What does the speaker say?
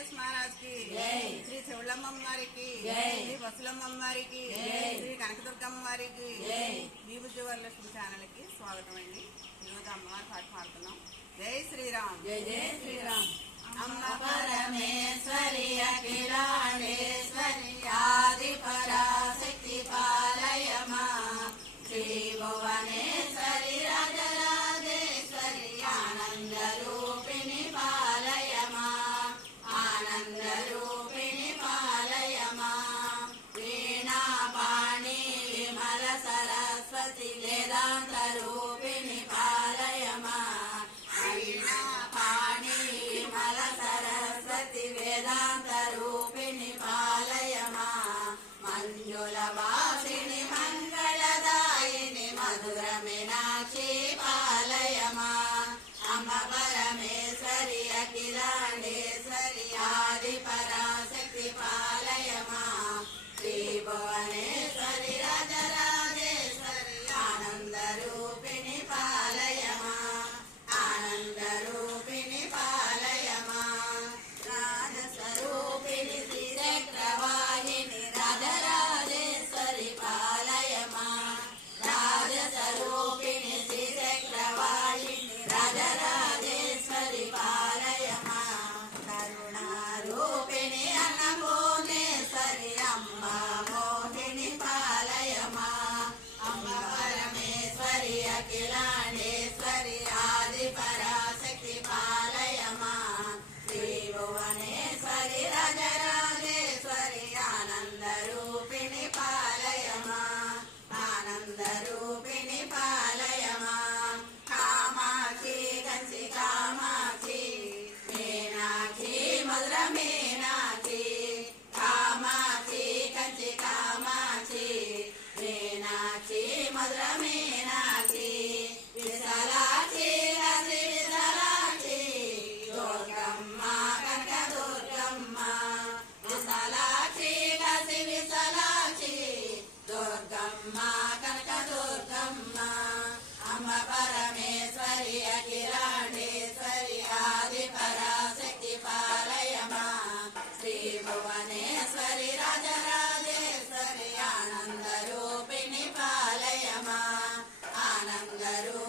గణేష్ మహారాజ్కి శ్రీ చెవులమ్మ వారికి శ్రీ బసులమ్మ వారికి శ్రీ కనకదుర్గమ్మ వారికి బీబుజీ వరలక్ష్మి ఛానల్కి స్వాగతం అండి ఈరోజు అమ్మవారి పాట పాడుతున్నాం. జై శ్రీరామ్. జై జై శ్రీరామ్. అమ్మ పరమేశ్వరి అఖిలాండేశ్వరి సరస్వతి వేదాంత రూపిణి పాలయమా? వీణా పాణి విమల సరస్వతి వేదాంత రూపిణి పాలయమా? మంజుల వాసిని మంగళదాయిని మధుర మీనాక్షి పాలయమా? అఖిలాండేశ్వరి ఆది పరాశక్తి పాలయమా? శ్రీ భువనేశ్వరి రాజరాజేశ్వరి ఆనంద రూపిణి పాలయమా? ఆనంద రూపిణి పాలయమా? కామాక్షి కంచి కామాక్షి మీనాక్షి మధుర మీనాక్షి కామాక్షి కంచి కామాక్షి మీనాక్షి మధుర మీనాక్షి ब्रह्म परमेश्वरि अखिलाण्डेश्वरि आदिपराशक्ति पालय माम् श्रीभुवनेश्वरि राजराजेश्वरि आनन्दरूपिणि पालय माम् आनन्दरू